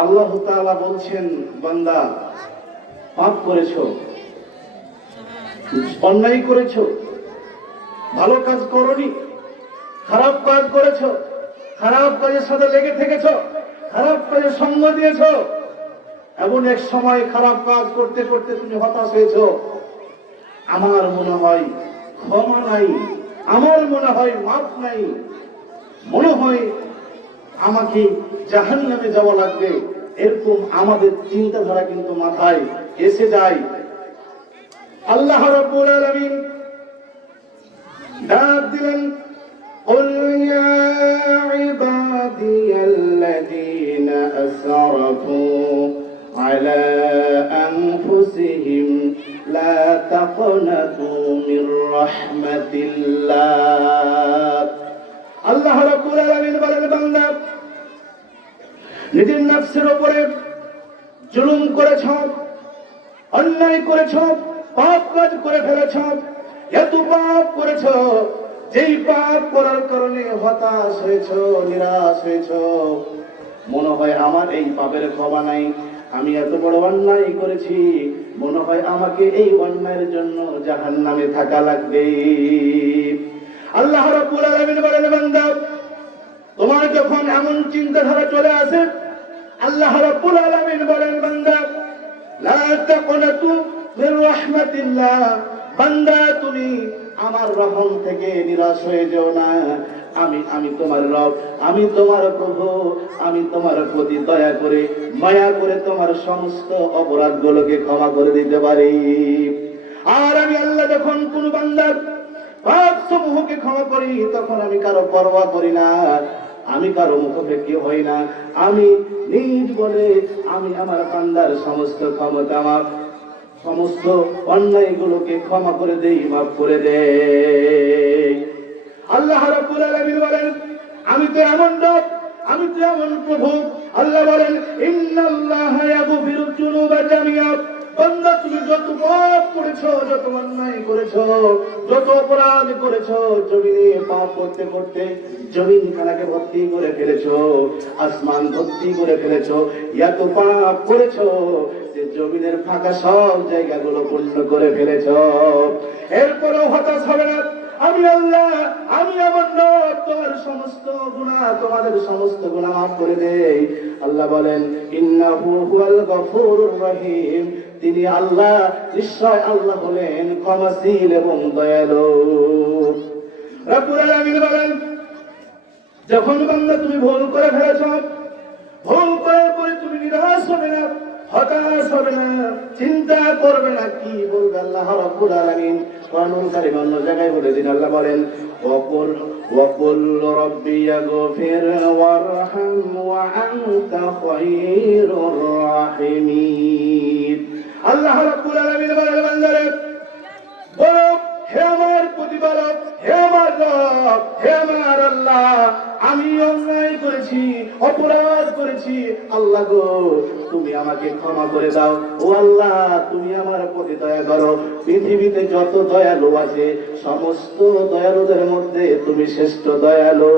আল্লাহ বলছেন, বান্দা, পাপ করেছ, অন্যায় করেছ, ভালো কাজ করনি, খারাপ কাজ করেছ, খারাপ কাজের সাথে লেগে থেকেছো, খারাপ কাজের সঙ্গ দিয়েছ, এমন এক সময় খারাপ কাজ করতে করতে তুমি হতাশ হয়েছ। আমার মনে হয় ক্ষমা নাই, আমার মনে হয় মাপ নাই, মনে হয় আমাকে জাহান নামে যাওয়া লাগবে এরকম আমাদের চিন্তাধারা কিন্তু মাথায় এসে যায় আল্লাহ রাব্বুল আলামিন ডাক দিলেন قل يا عبادي الذين أسرفوا على أنفسهم لا تقنطوا من رحمة الله আল্লাহ রাব্বুল আলামিন বলেন বান্দা নিজের নফসের ওপরে জুলুম করেছ, অন্যায় করেছ পাপ কাজ করে ফেলেছ, এত পাপ করেছ, যেই পাপ করার কারণে হতাশ হয়েছ, নিরাশ হয়েছ। মনে হয় আমার এই পাপের ক্ষমা নাই, আমি এত বড় অন্যায় করেছি, মনে হয় আমাকে এই অন্যায়ের জন্য জাহান নামে থাকা লাগবে। আল্লাহ রাব্বুল আলামিন বলেন, বান্দা, তোমার যখন এমন চিন্তাধারা চলে আসে আল্লাহ রাব্বুল আলামিন বলেন, বান্দা, লা তাকুনাতু মির রাহমাতিল্লাহ। বান্দা, তুমি আমার রহম থেকে নিরাশ হয়ে যেও না। আমি আমি তোমার রব, আমি তোমার প্রভু, আমি তোমার প্রতি দয়া করে, মায়া করে তোমার সমস্ত অপরাধগুলোকে ক্ষমা করে দিতে পারি। আর আমি আল্লাহ যখন কোন বান্দার পাপ সমূহকে ক্ষমা করি, তখন আমি কারও পরোয়া করি না। আমি কারও মুখোপেক্ষি হই না। আমি নিজ বলে আমি আমার বান্দার সমস্ত ক্ষমতা আমার সমস্ত অন্যায়গুলোকে ক্ষমা করে দেই, মাফ করে দেই। আল্লাহ রাব্বুল আলামিন বলেন, আমি তো এমন রব, আমি তো এমন প্রভু। আল্লাহ বলেন, ইন্নাল্লাহা ইয়াগফিরুয যুনুবা জামিআ। বান্দা, তুমি যত পাপ করেছ, যত অন্যায় করেছ, যত অপরাধ করেছ, জমিনে পাপ করতে করতে জমিন খানাকে ভর্তি করে ফেলেছো, আসমান ভর্তি করে ফেলেছো, এত পাপ করেছ যে জমিনের ফাঁকা সব জায়গাগুলো পূর্ণ করে ফেলেছো। এরপরেও হতাশ হবে না। আমি আল্লাহ, আমি আমার তোমার সমস্ত গুণা তোমাদের সমস্ত গুনাহ মাফ করে দেই। আল্লাহ বলেন, ইন্নাহু হুয়াল গফুরুর রহিম। তিনি আল্লাহ, নিশ্চয় আল্লাহ হলেন ক্ষমাশীল এবং দয়ালু। যখন বান্দা তুমি ভুল করে ফেলেছ, ভুল করার পরে তুমি নিরাশ হবে না, হতাশ হবে না, চিন্তা করবে না, কি বলবে আল্লাহ রাব্বুল আলামিন? কোরআনুল কারীম অন্য জায়গায় বলে দিন, আল্লাহ বলেন ওয়াকুল ইয়াগফির ওয়ারহাম ওয়া আনতা খায়রুর রাহিমিন আল্লাহ রাব্বুল আলামিন বলেন বান্দারে বলো হে আমার প্রতিপালক, হে আমার রব, হে আমার আল্লাহ, আমি অন্যায় করেছি, অপরাধ করেছি। আল্লাহ গো, তুমি আমাকে ক্ষমা করে দাও। ও আল্লাহ, তুমি আমার প্রতি দয়া করো। পৃথিবীতে যত দয়ালু আছে, সমস্ত দয়ালুদের মধ্যে তুমি শ্রেষ্ঠ দয়ালু।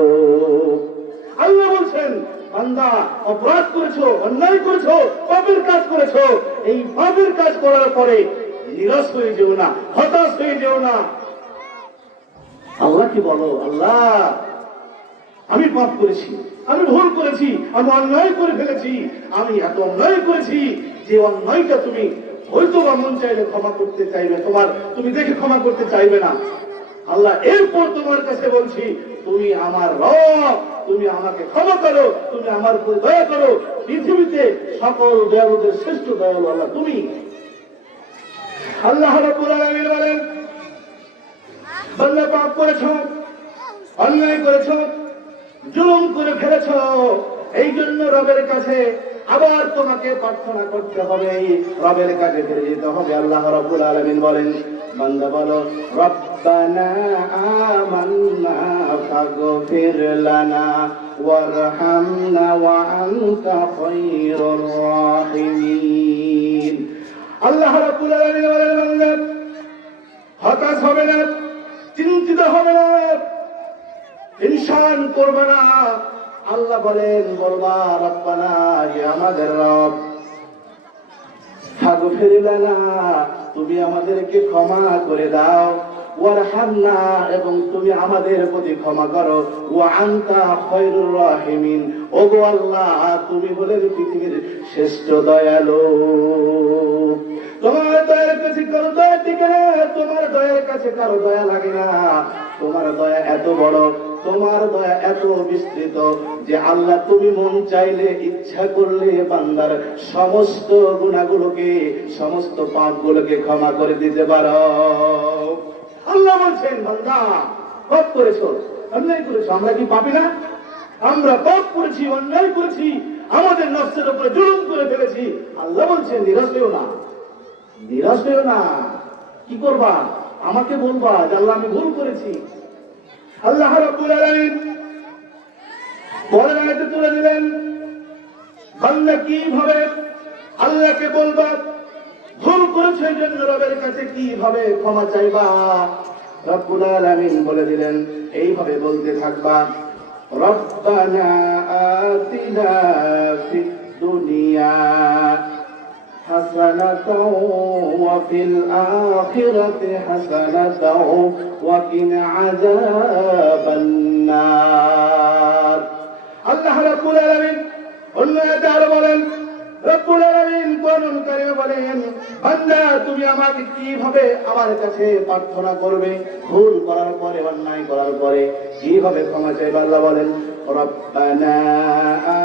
আল্লাহ বলছেন, বান্দা, অপরাধ করেছ, অন্যায় করেছ, পাপের কাজ করেছ। এই পাপের কাজ করার পরে নিরাশ হয়ে যেও না, হতাশ হয়ে যেও না। আল্লাহ কি বলো? আল্লাহ, আমি পাপ করেছি, আমি ভুল করেছি, আমি অন্যায় করে ফেলেছি, আমি এত অন্যায় করেছি যে অন্যায়টা তুমি হয়তো বা মন চাইলে ক্ষমা করতে চাইবে, তোমার তুমি দেখে ক্ষমা করতে চাইবে না। আল্লাহ, এরপর তোমার কাছে বলছি, তুমি আমার রব, তুমি আমাকে ক্ষমা করো, তুমি আমার উপর দয়া করো। পৃথিবীতে সকল দয়ালুদের শ্রেষ্ঠ দয়ালু আল্লাহ তুমি। আল্লাহ রাব্বুল আলামিন বলেন, বান্দা পাপ করেছ, অন্যায় করেছ, জুলুম করে ফেলেছো এই জন্য রবের কাছে আবার তোমাকে প্রার্থনা করতে হবে, রবের কাছে ফিরে যেতে হবে। আল্লাহ রাব্বুল আলামিন বলেন, বান্দা বলো, রব্বানা আমান্না ফাগফির লানা ওয়ারহামনা ওয়া আনতা খায়রুর রাহিমিন। আল্লাহ রাব্বুল আলামিন বলেন হতাশ হবে না, চিন্তিত হবে না টেনশন করবে না। আল্লাহ বলেন, বলবা, রব্বানা আমাদের রব, ফাগফির লানা, তুমি আমাদেরকে ক্ষমা করে দাও। ওয়ারহামনা, এবং তুমি আমাদের প্রতি ক্ষমা করো। ওয়া আনতা খায়রুর রাহিমিন। ওগো আল্লাহ, তুমি হলেন পৃথিবীর শ্রেষ্ঠ দয়ালু। তোমার দয়ার কাছে কারও দয়া টিকে না, তোমার দয়ার কাছে কারও দয়া লাগে না। তোমার দয়া এত বড়, তোমার দয়া এত বিস্তৃত যে আল্লাহ তুমি মন চাইলে, ইচ্ছা করলে বান্দার সমস্ত গুণাগুলোকে, সমস্ত পাপগুলোকে ক্ষমা করে দিতে পারো। আল্লাহ বলছেন, বান্দা, পাপ করেছ, অন্যায় করেছ, আমরা কি পাপি না? আমরা পাপ করেছি, অন্যায় করেছি, আমাদের নফসের উপরে জুলুম করে ফেলেছি। আল্লাহ বলছেন, নিরাশ না। নিরাশ হইও না। কি করবা? আমাকে বলবা যে আল্লাহ আমি ভুল করেছি। আল্লাহ রাব্বুল আলামিন পরের আয়াতে তুলে দিলেন, বান্দা কীভাবে আল্লাহকে বলবা, ভুল করেছে জন্য রবের কাছে কীভাবে ক্ষমা চাইবা? রব্বুল আলামিন বলে দিলেন, এইভাবে বলতে থাকবা, রব্বানা আতিনা ফিদ দুনিয়া। حسنة وفي الآخرة حسنة وقنا عذاب النار আল্লাহ রাব্বুল আলামিন অন্য আয়াতে আরো বলেন রব্বুল আলামিন কোরআন কারিমে বলেন বান্দা তুমি আমাকে কিভাবে আমার কাছে প্রার্থনা করবে ভুল করার পরে অন্যায় করার পরে কিভাবে ক্ষমা চাইবে আল্লাহ বলেন ربنا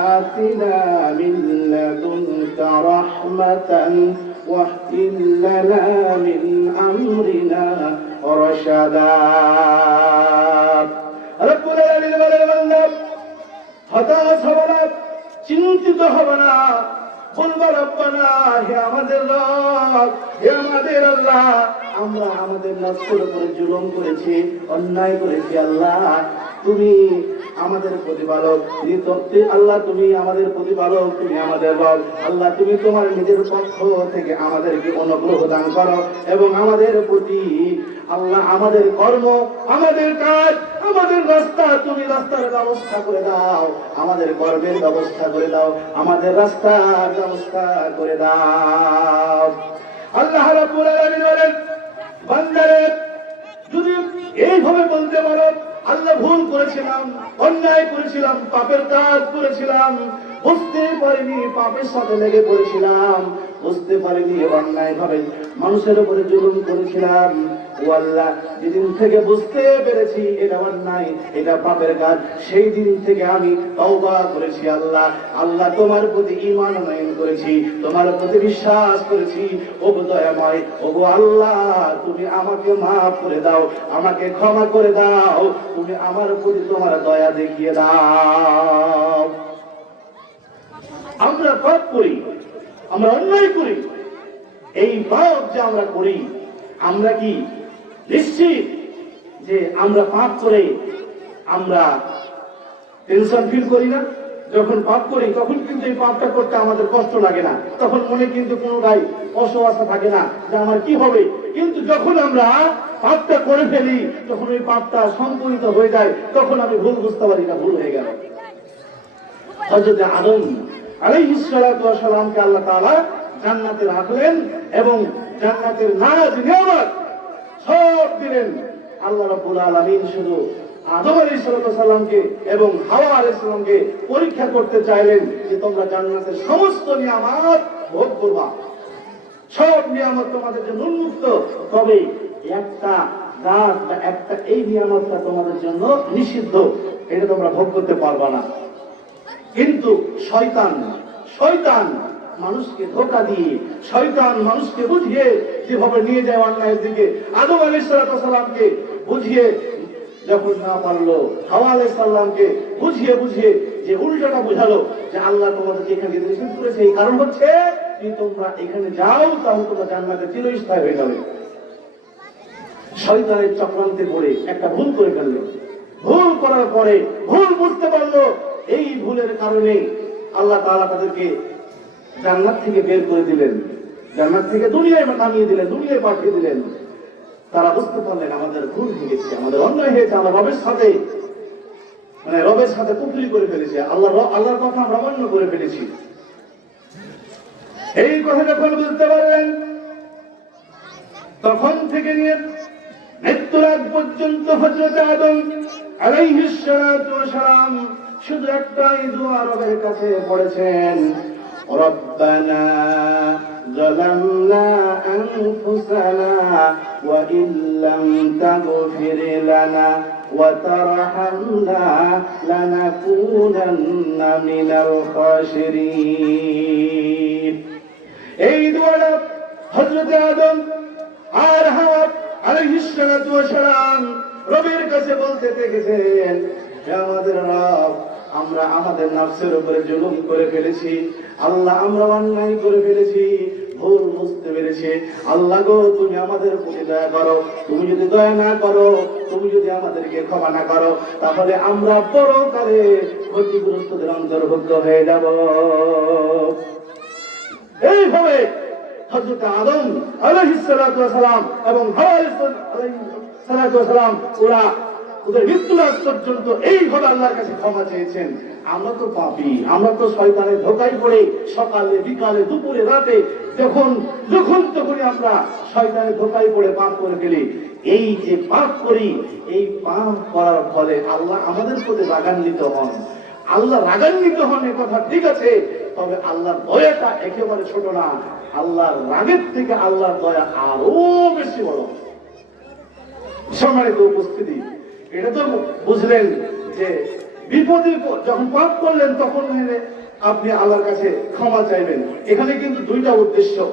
آتنا من لدنك رحمة واهدنا لنا من أمرنا رشدا رب العالمين বলেন বান্দা হতাশ হবে না চিন্তিত হবে না বলবো রব্বানা হে আমাদের আমাদের আল্লাহ, আমরা আমাদের নষ্টের করেছি, অন্যায় করেছি, আল্লাহ। তুমি আমাদের প্রতিপালক নিতত্তে আল্লাহ, তুমি আমাদের প্রতিপালক, তুমি আমাদের রব। আল্লাহ, তুমি তোমার নিজের পক্ষ থেকে আমাদেরকে অনুগ্রহ দান করো এবং আমাদের প্রতি আল্লাহ, আমাদের কর্ম, আমাদের কাজ আমাদের রাস্তা, তুমি রাস্তার ব্যবস্থা করে দাও। আমাদের গর্বের ব্যবস্থা করে দাও। আমাদের রাস্তার ব্যবস্থা করে দাও। আল্লাহ রাব্বুল যদি এইভাবে বলতে পারো, আল্লাহ ভুল করেছিলাম, অন্যায় করেছিলাম, পাপের কাজ করেছিলাম বুঝতে পারিনি, পাপের সাথে লেগে পড়েছিলাম, বুঝতে পারিনি অন্যায় ভাবে মানুষের উপরে জুলুম করেছিলাম। ও আল্লাহ, যেদিন থেকে বুঝতে পেরেছি এটা অন্যায় এটা পাপের কাজ, সেই দিন থেকে আমি তওবা করেছি আল্লাহ। আল্লাহ তোমার প্রতি ঈমান নয়ন করেছি, তোমার প্রতি বিশ্বাস করেছি। ও দয়াময়, ও গো আল্লাহ, তুমি আমাকে মাফ করে দাও, আমাকে ক্ষমা করে দাও, তুমি আমার প্রতি তোমার দয়া দেখিয়ে দাও। আমরা পাপ করি, আমরা অন্যায় করি, এই পাপ যে আমরা করি, আমরা কি নিশ্চিত যে আমরা পাপ করে আমরা টেনশন ফিল করি না। যখন পাপ করি, তখন কিন্তু এই পাপটা করতে আমাদের কষ্ট লাগে না। তখন মনে কিন্তু কোনো ভাই অসহাসা থাকে না যে আমার কি হবে। কিন্তু যখন আমরা পাপটা করে ফেলি তখন ওই পাপটা সম্পূর্ণ হয়ে যায়, তখন আমি ভুল বুঝতে পারি না, ভুল হয়ে গেল। আদম আলাইহিস সালাতু ওয়াস সালামকে আল্লাহ তাআলা জান্নাতে রাখলেন এবং জান্নাতের নাজ নিয়ামত সব দিলেন। আল্লাহ রাব্বুল আলামিন শুধু আদম ওয়াস সালামকে এবং হাওয়া আলাইহিস সালামকে পরীক্ষা করতে চাইলেন যে তোমরা জান্নাতের সমস্ত নিয়ামত ভোগ করবা। সব নিয়ামত তোমাদের জন্য উন্মুক্ত। তবে একটা গাছ বা একটা এই নিয়ামতটা তোমাদের জন্য নিষিদ্ধ। এটা তোমরা ভোগ করতে পারবা না। কিন্তু শয়তান শয়তান মানুষকে ধোকা দিয়ে, শয়তান মানুষকে বুঝিয়ে যেভাবে নিয়ে যায় অন্যায়ের দিকে। আদম আলী সালামকে বুঝিয়ে যখন না পারল, হাওয়া আলাই সাল্লামকে বুঝিয়ে বুঝিয়ে যে উল্টাটা বোঝালো যে আল্লাহ তোমাদেরকে এখানে নিষেধ করেছে। এই কারণ হচ্ছে যে তোমরা এখানে যাও, তাহলে তোমরা জান্নাতে চিরস্থায়ী হয়ে যাবে। শয়তানের চক্রান্তে পড়ে একটা ভুল করে ফেলল। ভুল করার পরে ভুল বুঝতে পারল। এই ভুলের কারণে আল্লাহ তাদেরকে জান্নাত থেকে বের করে দিলেন। জান্নাত থেকে দুনিয়ায় নামিয়ে দিলেন, দুনিয়ায় পাঠিয়ে দিলেন। তারা বুঝতে পারলেন আমাদের ভুল হয়ে গেছে আমাদের অন্যায় হয়েছে, আমরা রবের সাথে মানে রবের সাথে কুফরি করে ফেলেছি, আল্লাহ আল্লাহর কথা আমরা অমান্য করে ফেলেছি। এই কথা যখন বুঝতে পারলেন, তখন থেকে নিয়ে মৃত্যুর আগ পর্যন্ত হজরত আদম আলাইহিস সালাম শুধু একটাই দোয়া রবের কাছে পড়েছেন ربنا ظلمنا أنفسنا وإن لم تغفر لنا وترحمنا لنكونن من الخاسرين এই দোয়াটা হযরত আদম আর হাওয়া আলাইহিস সালাতু ওয়াস সালাম রবের কাছে বলতে থেকেছেন হে আমাদের রব আমরা আমাদের নফসের উপরে জুলুম করে ফেলেছি। আল্লাহ আমরা অন্যায় করে ফেলেছি। ভুল বুঝতে পেরেছি। আল্লাহ গো, তুমি আমাদের প্রতি দয়া করো। তুমি যদি দয়া না করো, তুমি যদি আমাদেরকে ক্ষমা না করো, তাহলে আমরা পরকালে ক্ষতিগ্রস্তদের অন্তর্ভুক্ত হয়ে যাব। এইভাবে হযরত আদম আলাইহিস সালাম এবং হাওয়া আলাইহিস সালাম, ওরা লাগ পর্যন্ত এইভাবে আল্লাহর কাছে ক্ষমা চেয়েছেন। আমরা তো পাপি, আমরা তো শয়তানের ধোকায় পড়ে সকালে, বিকালে, দুপুরে, রাতে যখন যখন তখনই আমরা শয়তানের ধোকায় পড়ে পাপ করে ফেলি। এই যে পাপ করি, এই পাপ করার ফলে আল্লাহ আমাদের প্রতি রাগান্বিত হন। আল্লাহ রাগান্বিত হন, এ কথা ঠিক আছে, তবে আল্লাহর দয়াটা একেবারে ছোট না। আল্লাহর রাগের থেকে আল্লাহর দয়া আরও বেশি বড়। সম্মানিত উপস্থিতি এটা তো বুঝলেন যে বিপদে যখন পাপ করলেন, তখন আপনি আল্লাহর কাছে ক্ষমা চাইবেন। এখানে কিন্তু দুইটা উদ্দেশ্য।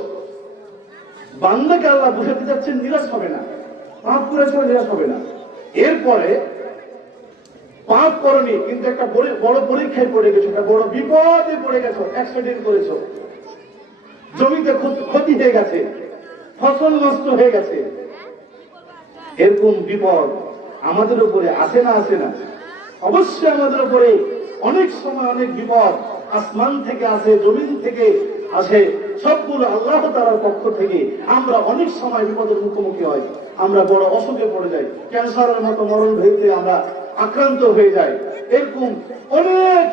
বান্দাকে আল্লাহ বুঝাতে যাচ্ছেন নিরাশ হবে না। পাপ করেছে নিরাশ হবে না। এরপরে পাপ করনি, কিন্তু একটা বড়- পরীক্ষায় পড়ে গেছো, একটা বড় বিপদে পড়ে গেছো অ্যাক্সিডেন্ট করেছ। জমিতে ক্ষতি হয়ে গেছে, ফসল নষ্ট হয়ে গেছে। এরকম বিপদ আমাদের উপরে আসে না আসে না? অবশ্যই আমাদের উপরে অনেক সময় অনেক বিপদ আসমান থেকে আসে, জমিন থেকে আসে। সবগুলো আল্লাহ তালার পক্ষ থেকে আমরা অনেক সময় বিপদের মুখোমুখি হয়। আমরা বড় অসুখে পড়ে যাই, ক্যান্সারের মতো মরণ ভেদে আমরা আক্রান্ত হয়ে যাই। এরকম অনেক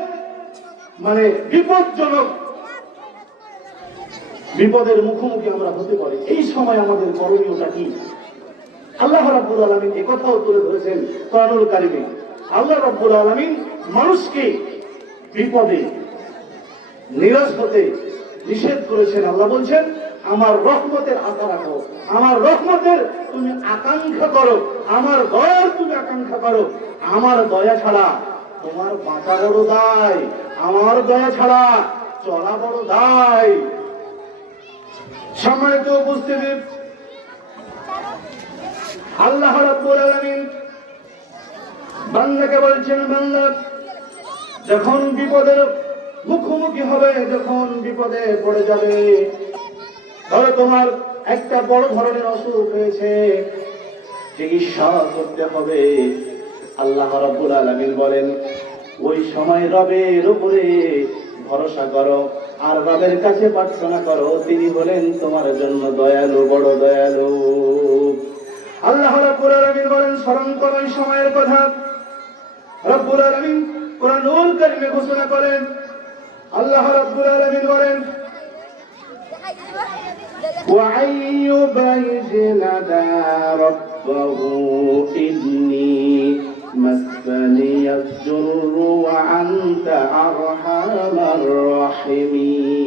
মানে বিপজ্জনক বিপদের মুখোমুখি আমরা হতে পারি। এই সময় আমাদের করণীয়টা কি? আল্লাহ রাব্বুল আলামিন এই কথাও তুলে ধরেছেন কোরআনুল কারিমে। আল্লাহ রাব্বুল আলামিন মানুষকে বিপদে, নিরাশ হতে নিষেধ করেছেন। আল্লাহ বলছেন, আমার রহমতের আশা রাখো, আমার রহমতের তুমি আকাঙ্ক্ষা করো, আমার দয়ার তুমি আকাঙ্ক্ষা করো। আমার দয়া ছাড়া তোমার বাঁচা বড় দায়, আমার দয়া ছাড়া চলা বড় দায়। সময় সম্মানিত উপস্থিতি আল্লাহ রাব্বুল বান্দাকে বলছেন, বান্দা, যখন বিপদের মুখোমুখি হবে, যখন বিপদে পড়ে যাবে, ধরো তোমার একটা বড় ধরনের অসুখ হয়েছে, চিকিৎসা করতে হবে। আল্লাহ রাব্বুল আলামিন বলেন, ওই সময় রবের উপরে ভরসা করো, আর রবের কাছে প্রার্থনা করো, তিনি বলেন তোমার জন্য দয়ালু, বড় দয়ালু। আল্লাহ রাব্বুল আলামিন বলেন স্মরণ করো এই সময়ের কথা রব্বুল আলামিন কোরআনুল কারীমে ঘোষণা করেন আল্লাহ রাব্বুল আলামিন বলেন وأيوب إذ نادى ربه إني مسني الضر وأنت أرحم الراحمين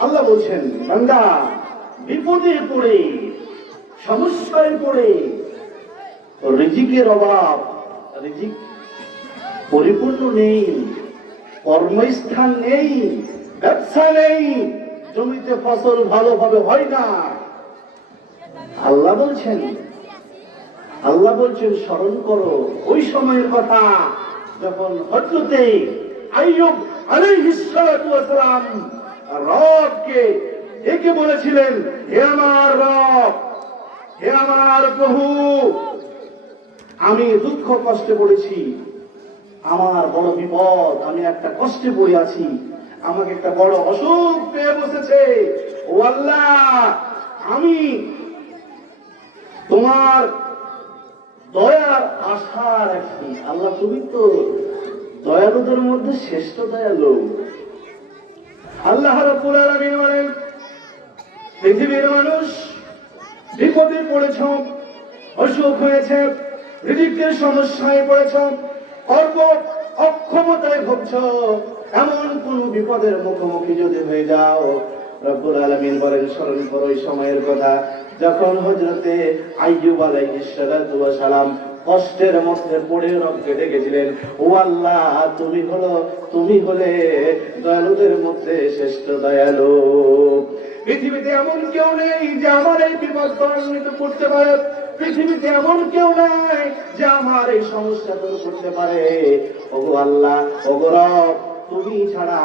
আল্লাহ বলছেন বান্দা বিপদে পড়ে সমস্যায় পড়ে রিজিকের অভাব, রিজিক পরিপূর্ণ নেই, কর্মস্থান নেই, ব্যবসা নেই, জমিতে ফসল ভালোভাবে হয় না। আল্লাহ বলছেন আল্লাহ বলছেন, স্মরণ করো, ওই সময়ের কথা যখন হজরতে আইয়ুব আলাইহিস সালাতু ওয়াস সালাম রবকে একে বলেছিলেন, হে আমার রব হে আমার প্রভু, আমি দুঃখ কষ্টে পড়েছি। আমার বড় বিপদ, আমি একটা কষ্টে পড়ে আছি। আমাকে একটা বড় অসুখ পেয়ে বসেছে। ও আল্লাহ, আমি তোমার দয়ার আশা রাখি। আল্লাহ তুমি তো দয়ালুদের মধ্যে শ্রেষ্ঠ দয়ালু। আল্লাহ রাব্বুল পৃথিবীর মানুষ বিপদে পড়েছ অসুখ হয়েছে রিজিকের সমস্যায় পড়েছ কর্ম অক্ষমতায় ভুগছ এমন কোন বিপদের মুখোমুখি যদি হয়ে যাও, রব্বুল আলমিন বলেন, স্মরণ করো ওই সময়ের কথা। যখন হজরতে আইয়ুব আলাইহিস সালাম কষ্টের মধ্যে পড়ে রবকে ডেকেছিলেন ও আল্লাহ তুমি হলো, তুমি হলে দয়ালুদের মধ্যে শ্রেষ্ঠ দয়ালু। পৃথিবীতে এমন কেউ নেই যে আমার এই বিপদ ত্বরান্বিত করতে পারে। পৃথিবীতে এমন কেউ নাই যে আমার এই সমস্যা দূর করতে পারে। ওগো আল্লাহ, ওগো রব, তুমি ছাড়া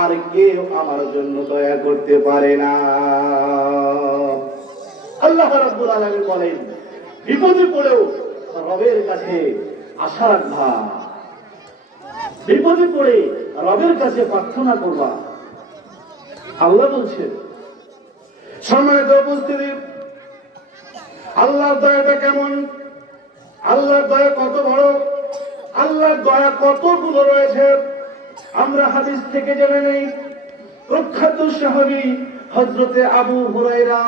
আর কেউ আমার জন্য দয়া করতে পারে না। আল্লাহ রাব্বুল আলামিন বলেন, বিপদে পড়েও রবের কাছে আশা রাখবা। বিপদে পড়ে রবের কাছে প্রার্থনা করবা। আল্লাহ বলছেন সম্মানিত উপস্থিতি, আল্লাহর দয়াটা কেমন? আল্লাহর দয়া কত বড়? আল্লাহর দয়া কতগুলো রয়েছে? আমরা হাদিস থেকে জেনে নেই। প্রখ্যাত সাহাবী হযরতে আবু হুরায়রা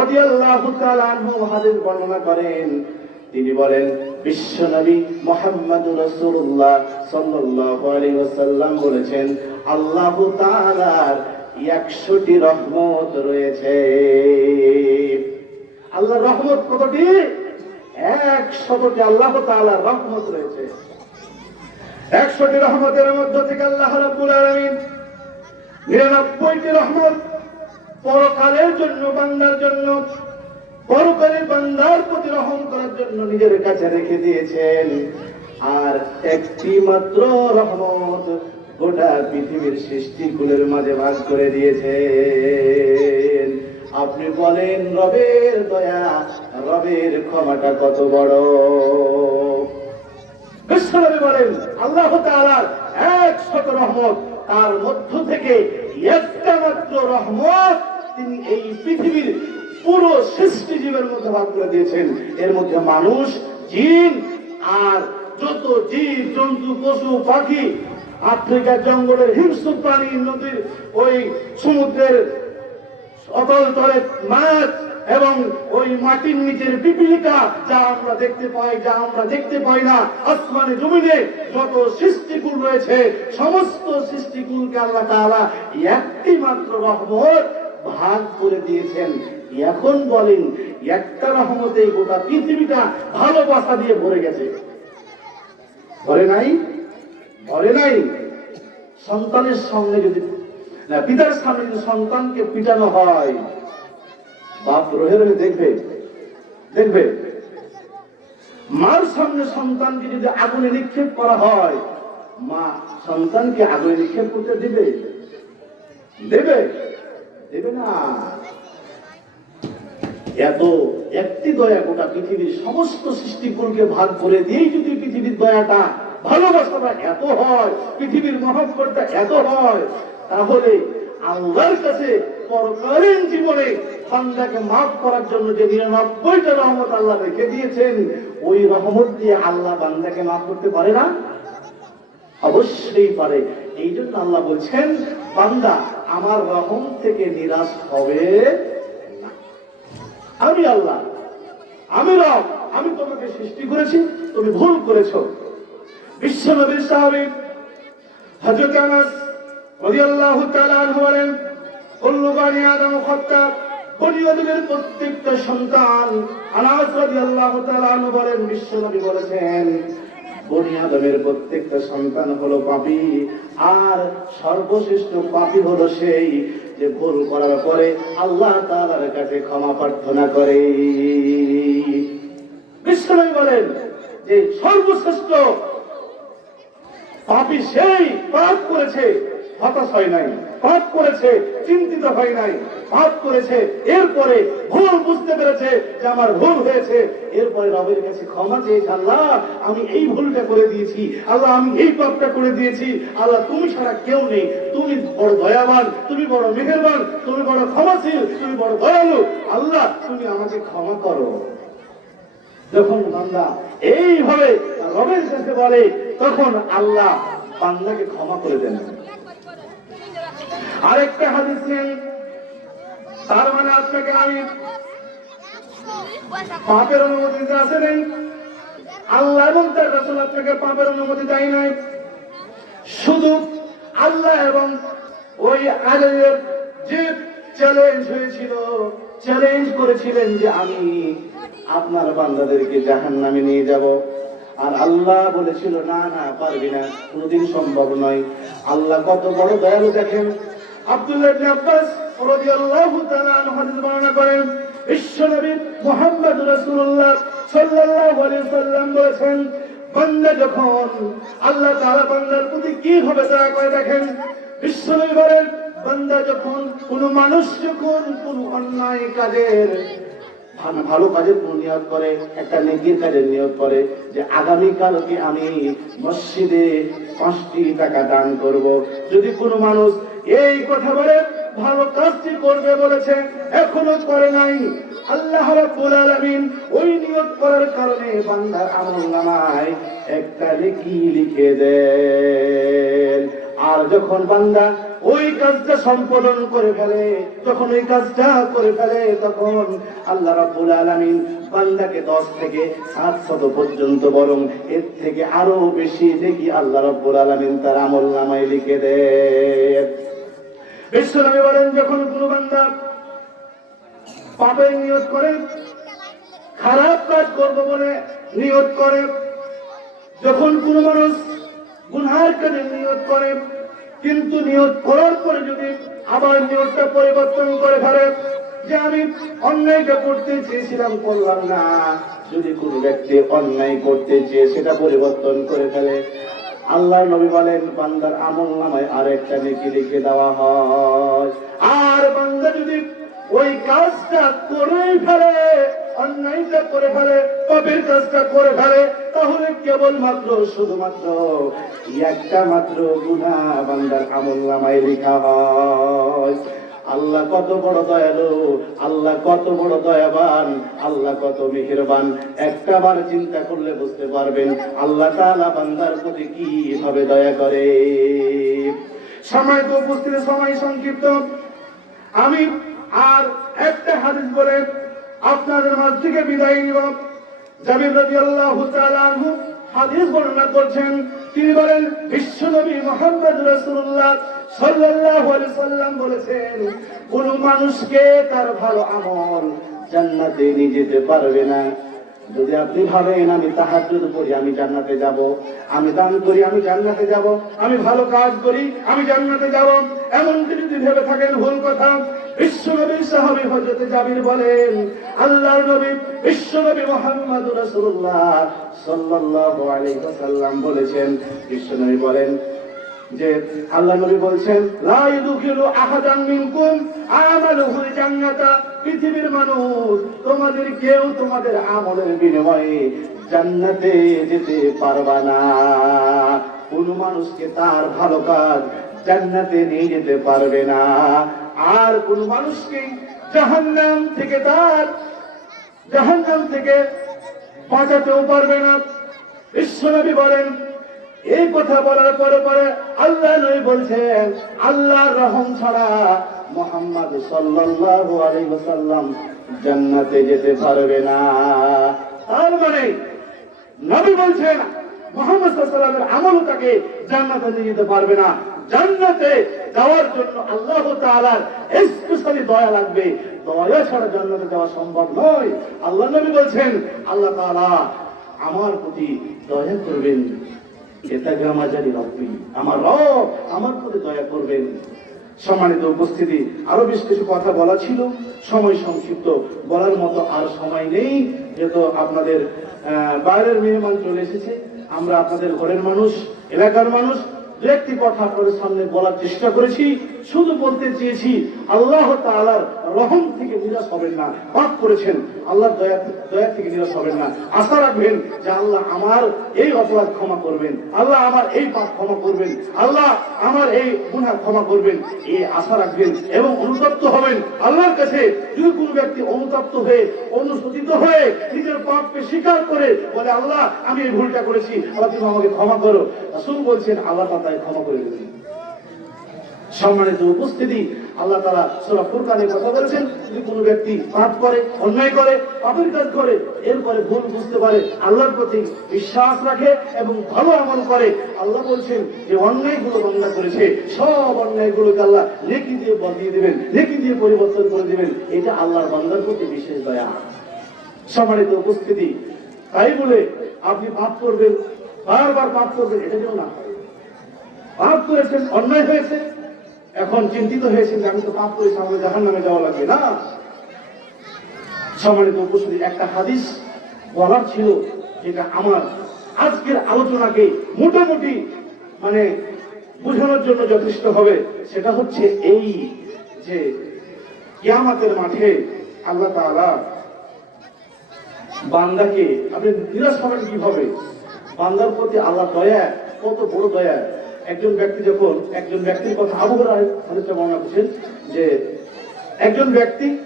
রাদিয়াল্লাহু তাআলা আনহু হাদিস বর্ণনা করেন। তিনি বলেন বিশ্বনবী মুহাম্মদুর রাসূলুল্লাহ সাল্লাল্লাহু আলাইহি ওয়াসাল্লাম বলেছেন, আল্লাহ তাআলার 100টি রহমত রয়েছে। আল্লাহর রহমত কতটি? একশতটি আল্লাহ তাআলার রহমত রয়েছে। একশোটি রহমতের মধ্য থেকে আল্লাহ রাব্বুল আলামিন নিরানব্বইটি রহমত পরকালের জন্য, বান্দার জন্য, পরকালে বান্দার প্রতি রহম করার জন্য নিজের কাছে রেখে দিয়েছেন। আর একটি মাত্র রহমত গোটা পৃথিবীর সৃষ্টি সৃষ্টিকুলের মাঝে ভাগ করে দিয়েছেন। আপনি বলেন, রবের দয়া, রবের ক্ষমাটা কত বড়? বলেন, আল্লাহ তাআলার এক শত রহমত, তার মধ্য থেকে একটা মাত্র রহমত তিনি এই পৃথিবীর পুরো সৃষ্টি জীবের মধ্যে ভাগ করে দিয়েছেন। এর মধ্যে মানুষ, জিন, আর যত জীব, জন্তু, পশু, পাখি আফ্রিকার জঙ্গলের হিংস্র প্রাণী নদীর ওই সমুদ্রের অতল তলে মাছ এবং ওই মাটির নিচের পিপিলিকা যা আমরা দেখতে পাই, যা আমরা দেখতে পাই না। আসমানে, জমিনে যত সৃষ্টিকুল রয়েছে, সমস্ত সৃষ্টিকুলকে আল্লাহ তাআলা একটি মাত্র রহমত ভাগ করে দিয়েছেন। এখন বলেন, একটা রহমতে গোটা পৃথিবীটা ভালোবাসা দিয়ে ভরে গেছে। ভরে নাই? ভরে নাই, সন্তানের সামনে যদি পিতার সামনে যদি সন্তানকে পিটানো হয়, বাপ রহে রহে দেখবে দেখবে, মার সামনে সন্তানকে যদি আগুনে নিক্ষেপ করা হয়, মা সন্তানকে আগুনে নিক্ষেপ করতে দেবে? দেবে? দেবে না। এত একটি দয়া গোটা পৃথিবীর সমস্ত সৃষ্টিকুলকে ভাগ করে দিয়েই যদি পৃথিবীর দয়াটা ভালোবাসাটা এত হয়, পৃথিবীর মহব্বতটা এত হয়, তাহলে আল্লাহর কাছে পরকালীন জীবনে বান্দাকে মাফ করার জন্য যে নিরানব্বইটা রহমত আল্লাহ রেখে দিয়েছেন, ওই রহমত দিয়ে আল্লাহ বান্দাকে মাফ করতে পারে না? অবশ্যই পারে। এই জন্য আল্লাহ বলছেন, বান্দা, আমার রহম থেকে নিরাশ হবে আমি আল্লাহ, আমি রব, আমি তোমাকে সৃষ্টি করেছি, তুমি ভুল করেছ। বিশ্ব নবীর সাহাবী হযরত আনাস রাদিয়াল্লাহু তাআলা আনহু বলেন কুল্লু বানি আদম খাত্তা, বনি আদমের প্রত্যেকটা সন্তান আনাস রাদিয়াল্লাহু তাআলা আনহু বলেন বিশ্ব নবী বলেছেন, বনি আদমের প্রত্যেকটা সন্তান হলো পাপী, আর সর্বশ্রেষ্ঠ পাপী হলো সেই যে ভুল করার পরে আল্লাহ তাআলার কাছে ক্ষমা প্রার্থনা করে। বিশ্বনবী বলেন যে সর্বশ্রেষ্ঠ পাপি সেই পাপ করেছে, হতাশ হয় নাই, পাপ করেছে, চিন্তিত হয় নাই, পাপ করেছে, এরপরে ভুল বুঝতে পেরেছে যে আমার ভুল হয়েছে। এরপরে রবের কাছে ক্ষমা চেয়েছে, আল্লাহ, আমি এই ভুলটা করে দিয়েছি, আল্লাহ, আমি এই পাপটা করে দিয়েছি। আল্লাহ, তুমি ছাড়া কেউ নেই, তুমি বড় দয়াবান, তুমি বড় মেহেরবান, তুমি বড় ক্ষমাশীল, তুমি বড় দয়ালু। আল্লাহ, তুমি আমাকে ক্ষমা করো। যখন বান্দা এইভাবে রবের কাছে বলে, তখন আল্লাহ বান্দাকে ক্ষমা করে দেন। আরেকটা হাদিস তার মানে আপনাকে আমি পাপের অনুমতি দিতে আসে নেই। আল্লাহ এবং তার রাসূল আপনাকে পাপের অনুমতি দেয় নাই। শুধু আল্লাহ এবং ওই আলের যে চ্যালেঞ্জ হয়েছিল চ্যালেঞ্জ করেছিলেন যে আমি আপনার বান্দাদেরকে জাহান নামে নিয়ে যাব। আর আল্লাহ বলেছিল, না না, পারবি না, কোনোদিন সম্ভব নয়। আল্লাহ কত বড় দয়ালু দেখেন। আব্দুল্লাহ আব্বাস রাদিয়াল্লাহু করেন বিশ্বনবী সাল্লাম বলেছেন, বান্দা যখন আল্লাহ বান্দার কি দেখেন। বলেন, বান্দা যখন কোন মানুষ যখন কোন অন্যায় কাজের ভালো- কাজের নিয়োগ করে, একটা নেকির কাজের নিয়োগ করে যে আগামী কালকে আমি মসজিদে পাঁচটি টাকা দান করব। যদি কোনো মানুষ এই কথা বলে, ভালো কাজটি করবে বলেছে, এখনও করে নাই। আল্লাহ রাব্বুল আলামিন ওই নিয়োগ করার কারণে বান্দার আমল নামায় একটা নেকি লিখে দেন। আর যখন বান্দা ওই কাজটা সম্পাদন করে ফেলে, যখন ওই কাজটা করে ফেলে, তখন আল্লাহ রাব্বুল আলামিন বান্দাকে দশ থেকে সাত শত পর্যন্ত বরং এর থেকে আরও বেশি দেখি আল্লাহ রাব্বুল আলামিন তার আমল নামায় লিখে দেয় বিশ্বনবী বলেন, যখন কোনো বান্দা পাপের নিয়ত করে, খারাপ কাজ করব বলে নিয়ত করে, যখন কোনো মানুষ গুনহার কাজে নিয়ত করে কিন্তু নিয়োগ করার পরে যদি আবার নিয়তটা পরিবর্তন করে ফেলে, যে আমি অন্যায়টা করতে চেয়েছিলাম, করলাম না। যদি কোনো ব্যক্তি অন্যায় করতে চেয়ে সেটা পরিবর্তন করে ফেলে আল্লাহ নবী বলেন, বান্দার আমল নামায় আরেকটা নেকি লিখে দেওয়া হয়। আর বান্দা যদি ওই কাজটা করেই ফেলে অন্যায়টা করে ফেলে পাপের কাজটা করে ফেলে, তাহলে কেবলমাত্র, শুধুমাত্র একটা মাত্র গুণা বান্দার আমল নামায় লেখা হয়। আল্লাহ কত বড় দয়ালু, আল্লাহ কত বড় দয়াবান, আল্লাহ কত মেহেরবান। একটা বার চিন্তা করলে বুঝতে পারবেন আল্লাহ তাআলা বান্দার প্রতি কীভাবে দয়া করে। সময় তো উপস্থিত সময় সংক্ষিপ্ত। আমি আর একটা হাদিস বলে আপনাদের মাঝ থেকে বিদায় নিব জাবির রবি আল্লাহ হাদিস বর্ণনা করছেন। তিনি বলেন, বিশ্বনবী মোহাম্মদ রসুল্লাহ সাল্লাল্লাহু আলাইহি সাল্লাম বলেছেন, কোন মানুষকে তার ভালো আমল জান্নাতে নিয়ে যেতে পারবে না। যদি আপনি ভাবেন আমি তাহাজ্জুদ পড়ি আমি জান্নাতে যাব, আমি দান করি, আমি জান্নাতে যাব, আমি ভালো কাজ করি, আমি জান্নাতে যাব এমনকি যদি ভেবে থাকেন ভুল কথা বিশ্বনবী সাহাবী হযরত জাবির বলেন, আল্লাহর নবী বিশ্বনবী মুহাম্মদ রাসূলুল্লাহ সাল্লাল্লাহু আলাইহি ওয়াসাল্লাম বলেছেন। বিশ্বনবী বলেন যে, আল্লাহ নবী বলছেন, লা ইদখিলু আহাদান মিনকুম, আমালুহুল জান্নাতা পৃথিবীর মানুষ, তোমাদের কেউ তোমাদের আমলের বিনিময়ে জান্নাতে যেতে পারবা না। কোন মানুষকে তার ভালো কাজ জান্নাতে নিয়ে যেতে পারবে না। আর কোন মানুষকে জাহান্নাম থেকে তার, জাহান্নাম থেকে বাঁচাতেও পারবে না। বিশ্বনবী বলেন এই কথা বলার পরে পরে আল্লাহ নবী বলছেন, আল্লাহর রহম ছাড়া মোহাম্মদ সাল্লাল্লাহু আলাইহি ওয়াসাল্লাম জান্নাতে যেতে পারবে না। তার মানে নবী বলছেন, মোহাম্মদ সাল্লাল্লাহু আমল তাকে জান্নাতে নিয়ে যেতে পারবে না। জান্নাতে যাওয়ার জন্য আল্লাহ তাআলার স্পেশালি দয়া লাগবে। দয়া ছাড়া জান্নাতে যাওয়া সম্ভব নয়। আল্লাহ নবী বলছেন, আল্লাহ তাআলা আমার প্রতি দয়া করবেন। এটা জানি রব্বি আমার রব আমার প্রতি দয়া করবেন। সম্মানিত উপস্থিতি, আরও বেশ কিছু কথা বলা ছিল। সময় সংক্ষিপ্ত, বলার মতো আর সময় নেই। যেহেতু আপনাদের বাইরের মেহমান চলে এসেছে, আমরা আপনাদের ঘরের মানুষ, এলাকার মানুষ। দু একটি কথা আপনাদের সামনে বলার চেষ্টা করেছি। শুধু বলতে চেয়েছি, আল্লাহ তাআলার রহম থেকে নিরাশ হবেন না, পাপ করেছেন, আল্লাহর দয়া থেকে নিরাশ হবেন না। আশা রাখবেন যে আল্লাহ আমার এই অপরাধ ক্ষমা করবেন, আল্লাহ আমার এই পাপ ক্ষমা করবেন, আল্লাহ আমার এই গুনাহ ক্ষমা করবেন এই আশা রাখবেন এবং অনুতপ্ত হবেন। আল্লাহর কাছে যদি কোনো ব্যক্তি অনুতপ্ত হয়ে অনুশোচিত হয়ে নিজের পাপকে স্বীকার করে, বলে, আল্লাহ, আমি এই ভুলটা করেছি, আল্লাহ তুমি আমাকে ক্ষমা করো। রাসূল বলছেন, আল্লাহ তাআলা ক্ষমা করে দেবেন সম্মানিত উপস্থিতি, আল্লাহ তারা সোরা ফুরকানের কথা বলেছেন, যদি কোনো ব্যক্তি পাপ করে, অন্যায় করে, পাপের কাজ করে, এরপরে ভুল বুঝতে পারে, আল্লাহর প্রতি বিশ্বাস রাখে এবং ভালো আমল করে, আল্লাহ বলছেন যে অন্যায়গুলো বাংলা করেছে, সব অন্যায়গুলোকে আল্লাহ নেকি দিয়ে বদলিয়ে দেবেন, নেকি দিয়ে পরিবর্তন করে দেবেন, এটা আল্লাহর বান্দার প্রতি বিশেষ দয়া। সম্মানিত উপস্থিতি, তাই বলে আপনি পাপ করবেন, বারবার পাপ করবেন, এটা যেন না পাপ করেছেন, অন্যায় হয়েছে এখন চিন্তিত হয়েছেন যে আমি তো পাপ করেছি আমাকে জাহান নামে যাওয়া লাগবে না। সম্মানিত উপস্থিতি, একটা হাদিস বলার ছিল যেটা আমার আজকের আলোচনাকে মোটামুটি মানে বোঝানোর জন্য যথেষ্ট হবে। সেটা হচ্ছে এই যে কিয়ামাতের মাঠে আল্লাহ তাআলা বান্দাকে, আপনি নিরাশ হবেন কীভাবে? বান্দার প্রতি আল্লাহ দয়া, কত বড় দয়া। একজন ব্যক্তি যখন, একজন ব্যক্তির কথা আবু হাদিসটা বর্ণনা করছেন যে একজন ব্যক্তি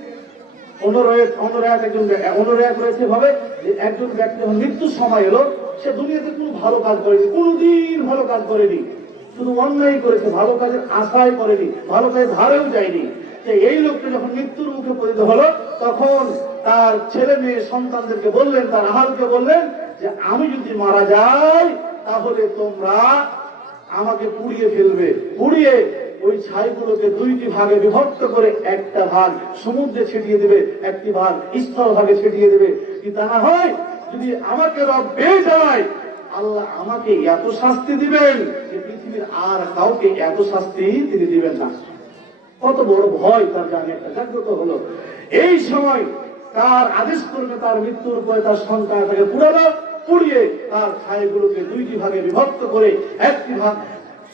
অনুরায়ত অনুরায়ত একজন ব্য- অনুরায়ত রয়েছে ভাবে যে একজন ব্যক্তি যখন মৃত্যুর সময় এলো, সে দুনিয়াতে কোনো ভালো কাজ করেনি, কোনোদিন ভালো কাজ করেনি, শুধু অন্যায় করেছে, ভালো কাজের আশাই করেনি, ভালো কাজের ধারেও যায়নি। এই লোকটা যখন মৃত্যুর মুখে পতিত হলো, তখন তার ছেলে মেয়ে সন্তানদেরকে বললেন, তার আহালকে বললেন যে, আমি যদি মারা যাই, তাহলে তোমরা আমাকে পুড়িয়ে ফেলবে। পুড়িয়ে ওই ছাইগুলোকে দুইটি ভাগে বিভক্ত করে একটা ভাগ সমুদ্রে ছিটিয়ে দেবে, একটি ভাগ স্থল ভাগে ছিটিয়ে দেবে। কি তা না হয়? যদি আমাকে রব পেয়ে যায় আল্লাহ আমাকে এত শাস্তি দিবেন যে পৃথিবীর আর কাউকে এত শাস্তি তিনি দিবেন না। কত বড় ভয় তার জানে একটা। জাগ্রত হলো। এই সময় তার আদেশ করবে, তার মৃত্যুর পরে তার সন্তান তাকে পুরালো পুড়িয়ে তার ছাইগুলোকে দুইটি ভাগে বিভক্ত করে একটি ভাগ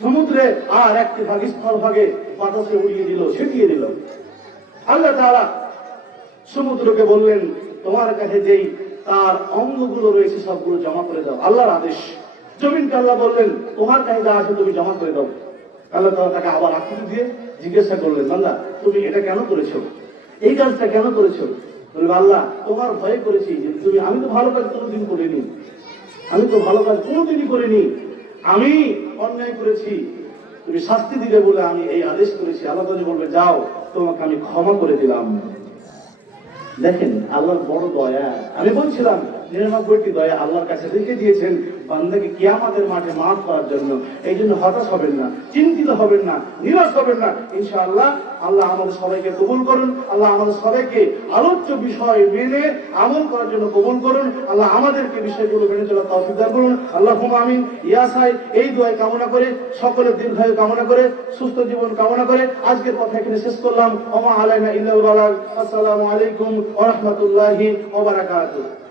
সমুদ্রে আর একটি ভাগ স্থল ভাগে বাতাসে উড়িয়ে দিল, ছিটিয়ে দিল। আল্লাহ তারা সমুদ্রকে বললেন, তোমার কাছে যেই তার অঙ্গগুলো রয়েছে সবগুলো জমা করে দাও, আল্লাহর আদেশ। জমিনকে আল্লাহ বললেন, তোমার কাছে যা আছে তুমি জমা করে দাও। আল্লাহ তাআলা তাকে আবার আকৃতি দিয়ে জিজ্ঞাসা করলেন আল্লাহ তুমি এটা কেন করেছ? এই কাজটা কেন করেছ? বলবে আল্লাহ, তোমার ভয় করেছি যে তুমি, আমি তো ভালো কাজ কোনোদিন করিনি। আমি তো ভালো কাজ কোনোদিনই করিনি। আমি অন্যায় করেছি। তুমি শাস্তি দিবে বলে আমি এই আদেশ করেছি। আল্লাহ তাদের বলবে, যাও, তোমাকে আমি ক্ষমা করে দিলাম। দেখেন, আল্লাহর বড় দয়া। আমি বলছিলাম নিরানব্বইটি দয়া আল্লাহর কাছে রেখে দিয়েছেন বান্দাকে কিয়ামাতের মাঠে মাফ করার জন্য। এই জন্য হতাশ হবেন না, চিন্তিত হবেন না, নিরাশ হবেন না। ইনশাআল্লাহ আল্লাহ আমাদের সবাইকে কবুল করুন, আল্লাহ আমাদের সবাইকে আলোচ্য বিষয় মেনে আমল করার জন্য কবুল করুন, আল্লাহ আমাদেরকে বিষয়গুলো মেনে চলার তৌফিক করুন। আল্লাহ আমিন। ইয়াসাই, এই দোয়াই কামনা করে, সকলের দীর্ঘায়ু কামনা করে, সুস্থ জীবন কামনা করে, আজকের কথা এখানে শেষ করলাম। ওমা আলাইনা ইল্লাল আসসালামু আলাইকুম ওয়া রাহমাতুল্লাহি ওয়া বারাকাতুহু।